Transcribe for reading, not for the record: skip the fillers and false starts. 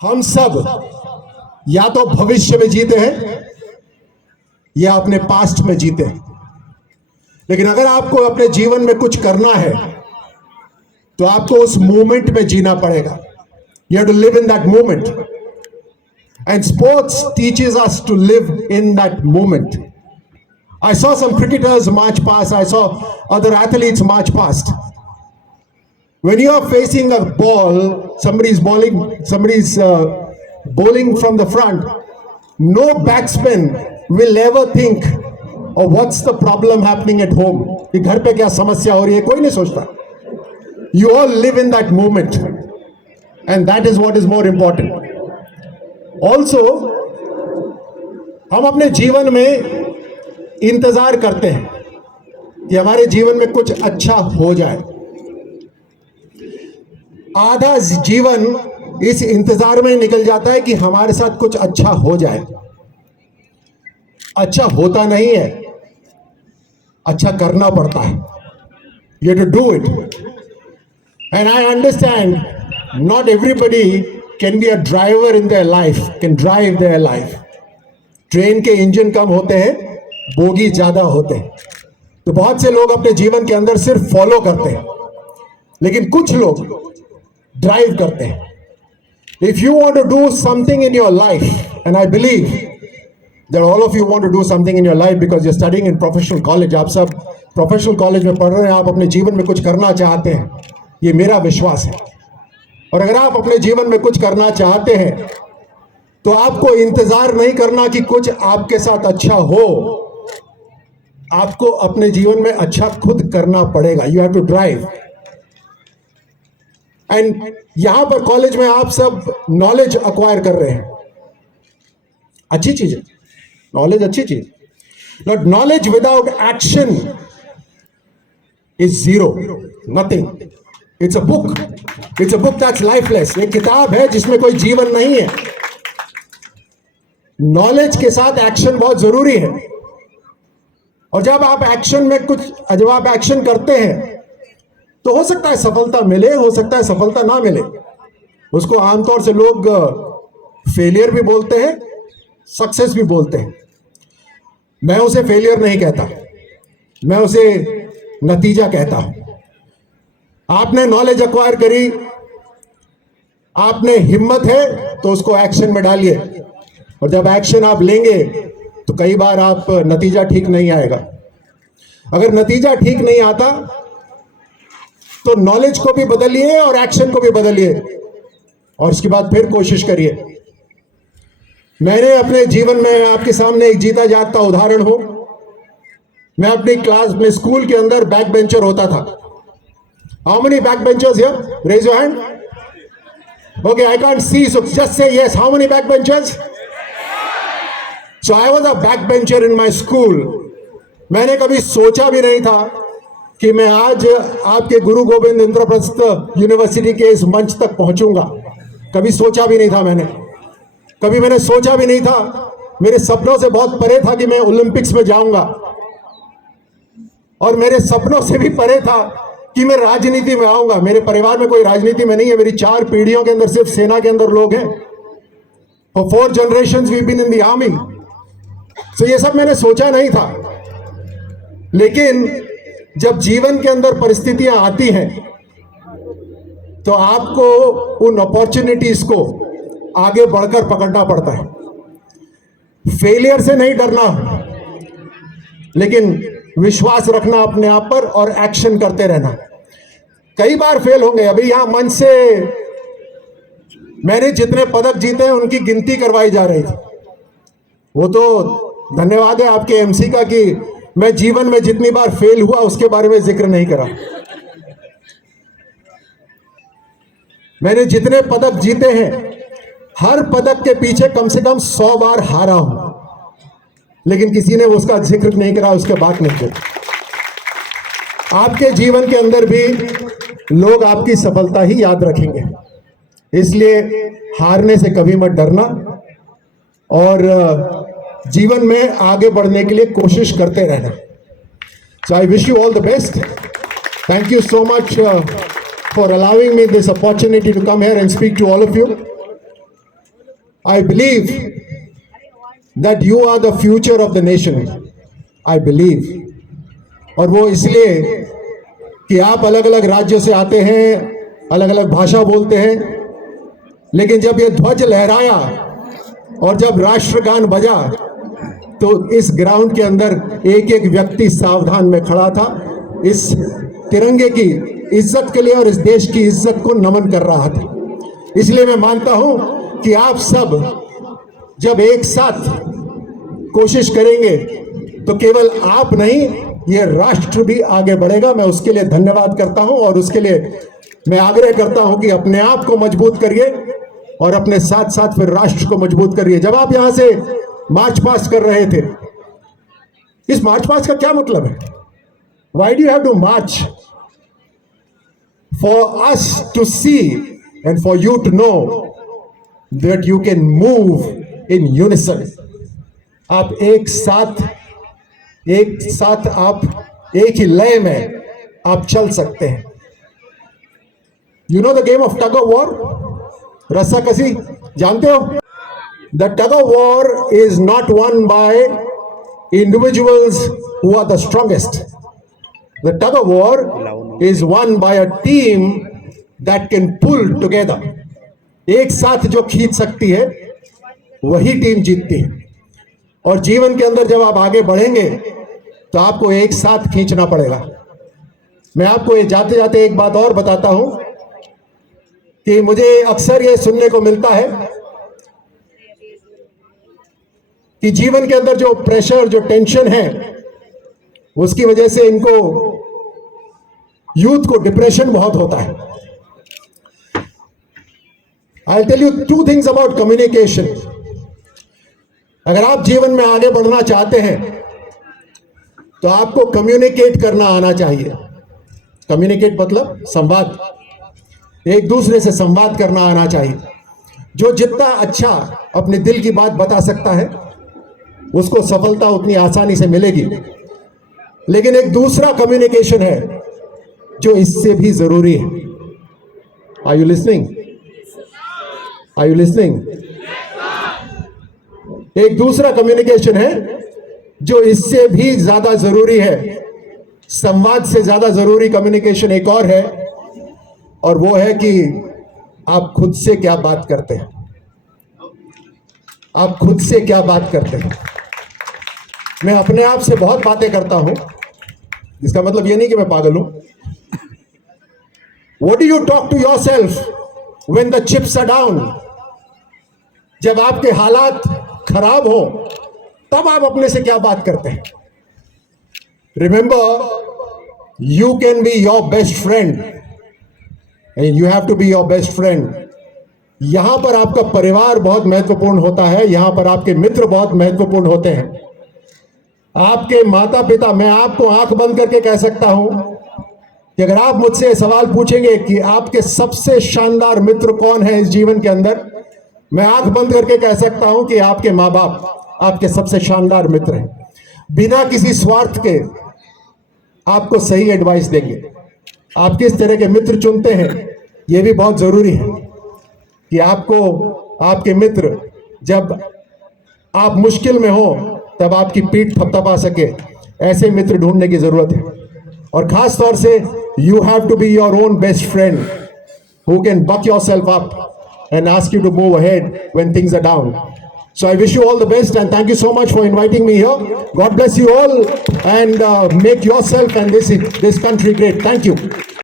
हम सब या तो भविष्य में जीते हैं या अपने पास्ट में जीते हैं। लेकिन अगर आपको अपने जीवन में कुछ करना है तो आपको उस मोमेंट में जीना पड़ेगा। You have to live in that moment, and sports teaches us to live in that moment. I saw some cricketers march past. I saw other athletes march past. When you are facing a ball, somebody's bowling from the front. No batsman will ever think, "Oh, what's the problem happening at home?" कि घर पे क्या समस्या हो रही है, कोई नहीं सोचता. You all live in that moment, and that is what is more important. Also, हम अपने जीवन में इंतजार करते हैं कि हमारे जीवन में कुछ अच्छा हो जाए। आधा जीवन इस इंतजार में निकल जाता है कि हमारे साथ कुछ अच्छा हो जाए। अच्छा होता नहीं है, अच्छा करना पड़ता है। You have to do it. And I understand not everybody can be a driver in their life, can drive their life. Train के इंजन कम होते हैं, बोगी ज्यादा होते हैं। तो बहुत से लोग अपने जीवन के अंदर सिर्फ फॉलो करते हैं, लेकिन कुछ लोग ड्राइव करते हैं। If you want to do something in your life, and I believe that all of you want to do something in your life because you are studying in professional college, आप सब professional college में पढ़ रहे हैं, आप अपने जीवन में कुछ करना चाहते हैं, ये मेरा विश्वास है। और अगर आप अपने जीवन में कुछ करना चाहते हैं तो आपको इंतजार नहीं करना कि कुछ आपके साथ अच्छा हो, आपको अपने जीवन में अच्छा खुद करना पड़ेगा। You have to drive. And यहां पर कॉलेज में आप सब नॉलेज अक्वायर कर रहे हैं, अच्छी चीज है, नॉलेज अच्छी चीज, but knowledge without action is zero, nothing. It's a book that's lifeless. एक किताब है जिसमें कोई जीवन नहीं है। नॉलेज के साथ एक्शन बहुत जरूरी है, और जब आप एक्शन करते हैं तो हो सकता है सफलता मिले, हो सकता है सफलता ना मिले। उसको आमतौर से लोग फेलियर भी बोलते हैं, सक्सेस भी बोलते हैं। मैं उसे फेलियर नहीं कहता, मैं उसे नतीजा कहता हूं। आपने नॉलेज एक्वायर करी, आपने हिम्मत है तो उसको एक्शन में डालिए, और जब एक्शन आप लेंगे तो कई बार आप नतीजा ठीक नहीं आएगा। अगर नतीजा ठीक नहीं आता तो नॉलेज को भी बदलिए और एक्शन को भी बदलिए, और उसके बाद फिर कोशिश करिए। मैंने अपने जीवन में आपके सामने एक जीता जागता उदाहरण हूं। मैं अपनी क्लास में स्कूल के अंदर बैक बेंचर होता था। How many back benchers here? Raise your hand. Okay, I can't see, so just say yes. How many back benchers? So I was a backbencher in my school. मैंने कभी सोचा भी नहीं था कि मैं आज आपके गुरु गोविंद इंद्रप्रस्थ यूनिवर्सिटी के इस मंच तक पहुंचूंगा। कभी सोचा भी नहीं था मैंने सोचा भी नहीं था। मेरे सपनों से बहुत परे था कि मैं ओलंपिक्स में जाऊंगा, और मेरे सपनों से भी परे था कि मैं राजनीति में आऊंगा। मेरे परिवार में कोई राजनीति में नहीं है। मेरी 4 पीढ़ियों के अंदर सिर्फ सेना के अंदर लोग हैं। For 4 generations we've been in the army. तो ये सब मैंने सोचा नहीं था। लेकिन जब जीवन के अंदर परिस्थितियां आती हैं तो आपको उन अपॉर्चुनिटीज को आगे बढ़कर पकड़ना पड़ता है। फेलियर से नहीं डरना, लेकिन विश्वास रखना अपने आप पर और एक्शन करते रहना। कई बार फेल होंगे। अभी यहां मंच से मैंने जितने पदक जीते हैं उनकी गिनती करवाई जा रही थी। वो तो धन्यवाद है आपके एमसी का कि मैं जीवन में जितनी बार फेल हुआ उसके बारे में जिक्र नहीं करा। मैंने जितने पदक जीते हैं, हर पदक के पीछे कम से कम 100 बार हारा हूं, लेकिन किसी ने उसका जिक्र नहीं करा, उसके बाद नहीं किया। आपके जीवन के अंदर भी लोग आपकी सफलता ही याद रखेंगे, इसलिए हारने से कभी मत डरना, और जीवन में आगे बढ़ने के लिए कोशिश करते रहना। So I wish you all the best. Thank you so much for allowing me this opportunity to come here and speak to all of you. I believe that you are the future of the nation. I believe. और वो इसलिए कि आप अलग अलग राज्यों से आते हैं, अलग अलग भाषा बोलते हैं, लेकिन जब ये ध्वज लहराया और जब राष्ट्रगान बजा तो इस ग्राउंड के अंदर एक एक व्यक्ति सावधान में खड़ा था, इस तिरंगे की इज्जत के लिए और इस देश की इज्जत को नमन कर रहा था। इसलिए मैं मानता हूं कि आप सब जब एक साथ कोशिश करेंगे तो केवल आप नहीं, ये राष्ट्र भी आगे बढ़ेगा। मैं उसके लिए धन्यवाद करता हूं और उसके लिए मैं आग्रह करता हूं कि अपने आप को मजबूत करिए और अपने साथ साथ फिर राष्ट्र को मजबूत करिए। जब आप यहां से मार्च पास्ट कर रहे थे, इस मार्च पास्ट का क्या मतलब है? Why do you have to march? For us to see and for you to know that you can move in unison. आप एक साथ आप एक ही लय में आप चल सकते हैं। You know the game of tug of war? रस्साकसी जानते हो? The tug of war is not won by individuals who are the strongest. The tug of war is won by a team that can pull together. एक साथ जो खींच सकती है वही team जीतती है। और जीवन के अंदर जब आप आगे बढ़ेंगे तो आपको एक साथ खींचना पड़ेगा। मैं आपको ये जाते जाते एक बात और बताता हूं कि मुझे अक्सर ये सुनने को मिलता है कि जीवन के अंदर जो प्रेशर, जो टेंशन है, उसकी वजह से इनको, यूथ को डिप्रेशन बहुत होता है। I'll tell you two things about communication. अगर आप जीवन में आगे बढ़ना चाहते हैं तो आपको कम्युनिकेट करना आना चाहिए। कम्युनिकेट मतलब संवाद, एक दूसरे से संवाद करना आना चाहिए। जो जितना अच्छा अपने दिल की बात बता सकता है उसको सफलता उतनी आसानी से मिलेगी। लेकिन एक दूसरा कम्युनिकेशन है जो इससे भी जरूरी है। Are you listening? Are you listening? एक दूसरा कम्युनिकेशन है जो इससे भी ज्यादा जरूरी है। संवाद से ज्यादा जरूरी कम्युनिकेशन एक और है, और वो है कि आप खुद से क्या बात करते हैं। आप खुद से क्या बात करते हैं। मैं अपने आप से बहुत बातें करता हूं, इसका मतलब ये नहीं कि मैं पागल हूं। What do you talk to yourself when the chips are down? जब आपके हालात खराब हो तब आप अपने से क्या बात करते हैं। Remember, you can be your best friend and you have to be your best friend. यहां पर आपका परिवार बहुत महत्वपूर्ण होता है, यहां पर आपके मित्र बहुत महत्वपूर्ण होते हैं, आपके माता पिता। मैं आपको आंख बंद करके कह सकता हूं कि अगर आप मुझसे सवाल पूछेंगे कि आपके सबसे शानदार मित्र कौन है इस जीवन के अंदर, मैं आंख बंद करके कह सकता हूं कि आपके माँ बाप आपके सबसे शानदार मित्र हैं। बिना किसी स्वार्थ के आपको सही एडवाइस देंगे। आप किस तरह के मित्र चुनते हैं यह भी बहुत जरूरी है कि आपको आपके मित्र जब आप मुश्किल में हो तब आपकी पीठ थपथपा सके, ऐसे मित्र ढूंढने की जरूरत है। और खास तौर से you have to be your own best friend who can buck yourself up and ask you to move ahead when things are down. So I wish you all the best and thank you so much for inviting me here. God bless you all and make yourself and this country great. Thank you.